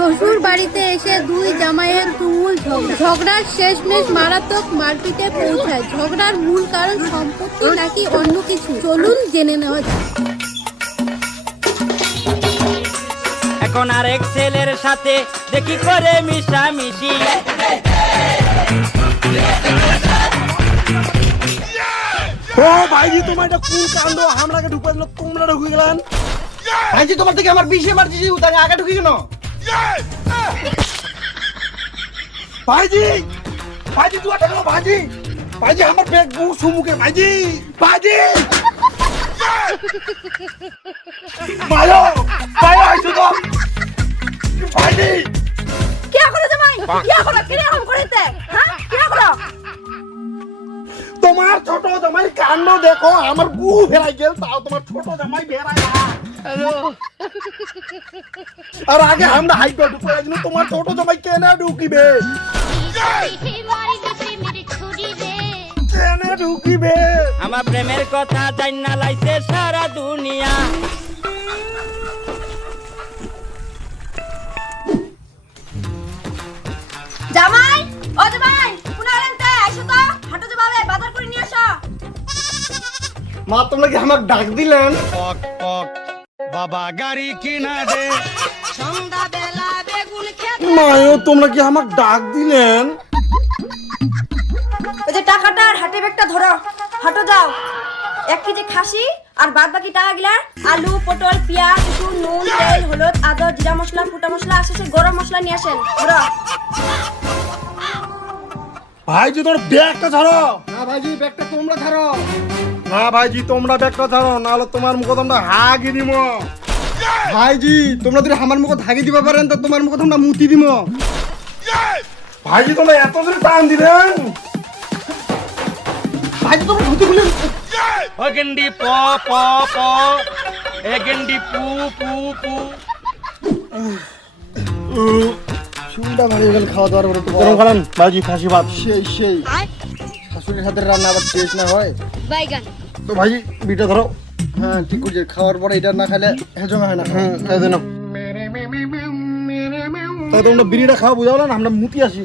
শ্বশুর বাড়িতে এসে দুই জামাইয়ের তুমুল ঝগড়া। ঝগড়ার শেষমেশ মারাত্মক মারপিটে পৌঁছায়। ঝগড়ার মূল কারণ সম্পত্তি নাকি অন্য কিছু? চলুন জেনে নেওয়া যাক। এখন আরেক ছেলের সাথে দেখি করে মিশামিশি। ও ভাইজি তোমার এটা কোন কাণ্ড হামলাকে ঢুকে দিল তোমরা ঢুকে গেলেন। ভাইজি তোমার থেকে আমার বিশে মারছি উতারে আগে ঢুকে কেন ভাইজি ভাইজি তুই আটা भाजी ভাইজি ভাইজি আমার ব্যাগ বহু সুমুখে ভাইজি ভাইজি ভাইও ভাইও আইছো তো ভাইজি কি করো জামাই কি করো কি রকম করিতে কাণ্ড দেখো আমার বউ ফেরাই গেল তাও তোমার ছোট জামাই ভেড়াই না। আর। আগে আমরা হাইকোর্ট ঢুকে গেছিল তোমার ছোট জামাই কেন ঢুকিবে? কেনে ঢুকিবে? আমার প্রেমের কথা জান্না লাইছে সারা দুনিয়া। মা তোমরা কি আমাকে ডাক দিলেন? পক পক বাবা গাড়ি কিনা দে। সন্ধ্যাবেলা বেগুন খেতে মায়ও তোমরা কি আমাকে ডাক দিলেন? ওই যে টাকাটা আর হাটে ব্যাগটা ধরো। হাটো যাও। এক কেজি খাসি আর বাদ বাকি টাকা গিলা আলু পটল পেঁয়াজ একটু নুন তেল হলুদ আদা জিরা মশলা ফুটা মশলা আসে গরম মশলা নিয়ে আসেন। ধরো। ভাইজি তোর ব্যাগটা ধরো। না ভাইজি ব্যাগটা তোমরা ছাড়ো না ভাইজি তোমরা ব্যাগটা ছাড়ো নাহলে তোমার মুখ তোমরা হাগি দিম। ভাইজি তোমরা যদি আমার মুখ হাগি দিবা পারেন তো তোমার মুখ তোমরা মুতি দিম। ভাইজি তোমরা এত করে টান দিলেন ভাইজি তোমরা মুতি দিলেন ও গেন্ডি প প প। এ গেন্ডি পু পু পু। চুলটা মারিয়ে গেল খাওয়া দাওয়ার পরে তো গরম খালান ভাইজি খাসি ভাত। সেই সেই। শাশুড়ির হাতের রান্না আবার টেস্ট না হয়। বাইগান। তো ভাই বিটা ধরো। হ্যাঁ ঠিক আছে খাওয়ার পরে এটা না খেলে হেজমে হয় না। হুম এই দিন তাই তোমরা বিড়িটা খাওয়া বুঝাও না আমরা মুতি আসি।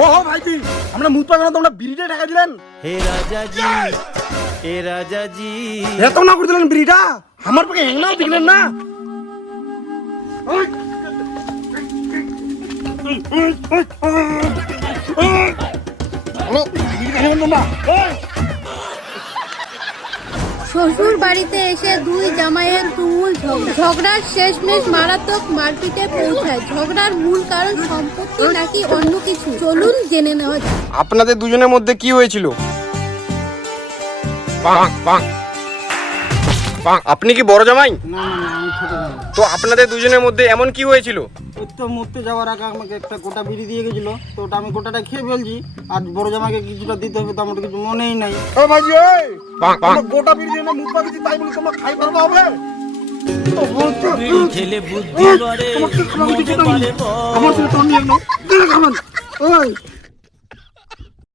ও হো ভাইজি আমরা মুত পাবো না তোমরা বিড়িটা টাকা দিলেন? হে রাজা জি হে রাজা জি এত না করে দিলেন বিড়িটা আমার পক্ষে হ্যাংনাও দিলেন না? শ্বশুর বাড়িতে এসে দুই জামাইয়ের তুমুল ঝগড়া। ঝগড়ার শেষমেশ মারাত্মক মারপিটে পৌঁছায়। ঝগড়ার মূল কারণ সম্পত্তি নাকি অন্য কিছু? চলুন জেনে নেওয়া যাক। আপনাদের দুজনের মধ্যে কি হয়েছিল? আপনি কি বড় জামাই? তো আপনাদের দুজনের মধ্যে এমন কি হয়েছিল? ওই তো মরতে যাওয়ার আগে আমাকে একটা গোটা বিড়ি দিয়ে গেছিল। তো ওটা আমি গোটাটা খেয়ে ফেলছি আর বড় জামাকে কিছুটা দিতে হবে তো আমার কিছু মনেই নাই। ও ভাইজি ওই! তোমরা গোটা বিড়ি দিয়ে না মুখ পাকিয়েছি তাই বলে তোমরা খাই হবে? খেলে বুদ্ধি করে আমার খাবেন। ওই